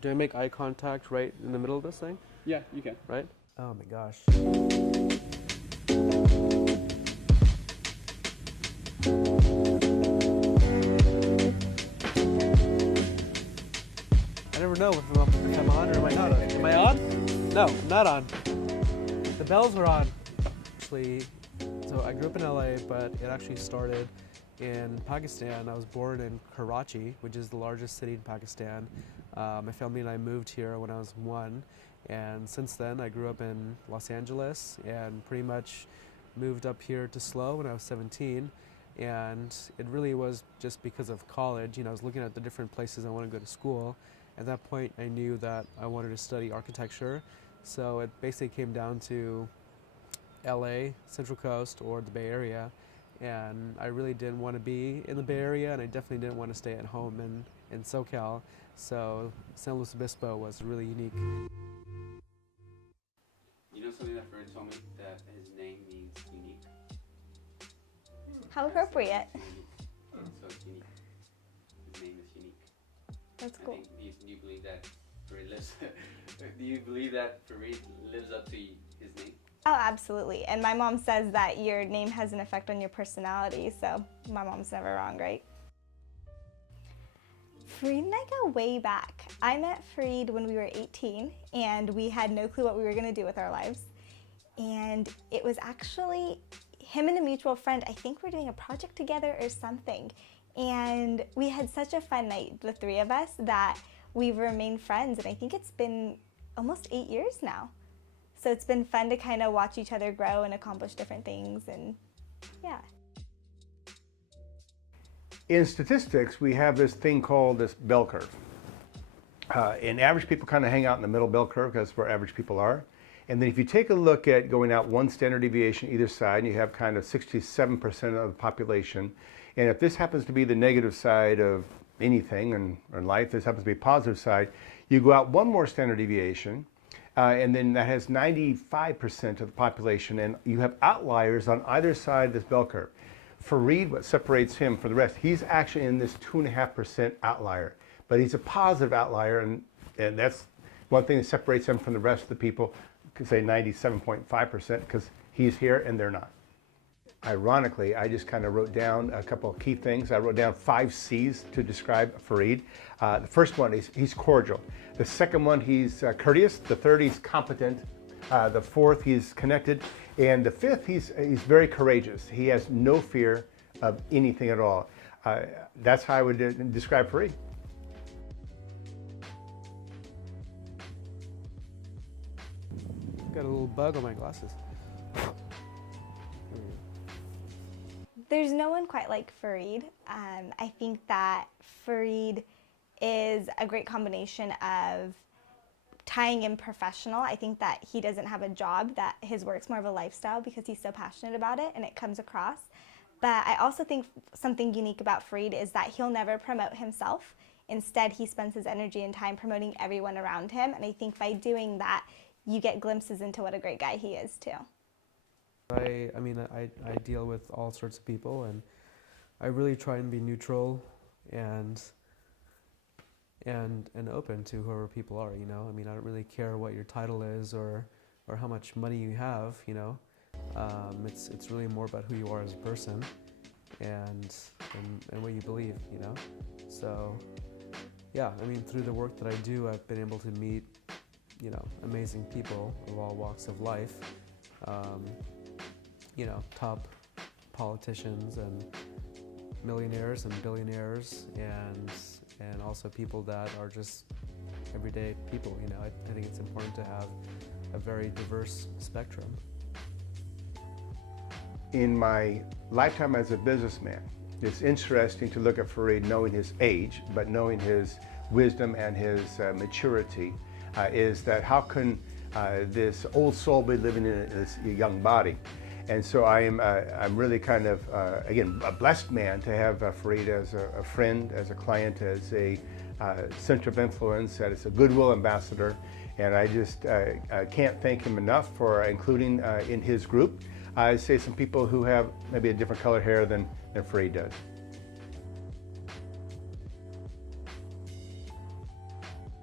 Do I make eye contact right in the middle of this thing? Yeah, you can. Right? Oh my gosh. I never know if I'm on or am I not on. Am I on? No, I'm not on. The bells are on. Actually, so I grew up in LA, but it actually started in Pakistan. I was born in Karachi, which is the largest city in Pakistan. My family and I moved here when I was 1, and since then I grew up in Los Angeles and pretty much moved up here to SLO when I was 17. And it really was just because of college. You know, I was looking at the different places I wanted to go to school. At that point, I knew that I wanted to study architecture. So it basically came down to LA, Central Coast, or the Bay Area. And I really didn't want to be in the Bay Area, and I definitely didn't want to stay at home in SoCal. So San Luis Obispo was really unique. You know something that Farid told me, that his name means unique? How appropriate. So it's unique. His name is unique. That's cool. Do you believe that Farid lives? Do you believe that Farid lives up to his name? Oh, absolutely. And my mom says that your name has an effect on your personality, so my mom's never wrong, right? Farid and I go way back. I met Farid when we were 18, and we had no clue what we were going to do with our lives. And it was actually him and a mutual friend. I think we're doing a project together or something. And we had such a fun night, the three of us, that we've remained friends. And I think it's been almost 8 years now. So it's been fun to kind of watch each other grow and accomplish different things, and yeah. In statistics, we have this thing called this bell curve. And average people kind of hang out in the middle bell curve because that's where average people are. And then if you take a look at going out 1 standard deviation either side, you have kind of 67% of the population. And if this happens to be the negative side of anything in life, this happens to be a positive side, you go out 1 more standard deviation, and then that has 95% of the population, and you have outliers on either side of this bell curve. Farid, what separates him from the rest, he's actually in this 2.5% outlier, but he's a positive outlier, and that's one thing that separates him from the rest of the people, could say 97.5%, because he's here and they're not. Ironically, I just kind of wrote down a couple of key things. I wrote down 5 C's to describe Farid. The first one is he's cordial. The second one, he's courteous. The third, he's competent. The fourth, he's connected. And the fifth, he's very courageous. He has no fear of anything at all. That's how I would describe Farid. Got a little bug on my glasses. There's no one quite like Farid. I think that Farid is a great combination of tying in professional. I think that he doesn't have a job, that his work's more of a lifestyle because he's so passionate about it and it comes across. But I also think something unique about Farid is that he'll never promote himself. Instead, he spends his energy and time promoting everyone around him. And I think by doing that, you get glimpses into what a great guy he is too. I deal with all sorts of people, and I really try and be neutral and open to whoever people are, you know. I mean, I don't really care what your title is or how much money you have, you know. It's really more about who you are as a person and what you believe, you know. So yeah, I mean, through the work that I do, I've been able to meet, you know, amazing people of all walks of life. You know, top politicians and millionaires and billionaires, and also people that are just everyday people, you know. I think it's important to have a very diverse spectrum. In my lifetime as a businessman, it's interesting to look at Farid knowing his age, but knowing his wisdom and his maturity, is that how can this old soul be living in this young body? And so I'm really kind of, again, a blessed man to have Farid as a friend, as a client, as a center of influence, as a goodwill ambassador. And I just can't thank him enough for including in his group, I say, some people who have maybe a different color hair than Farid does.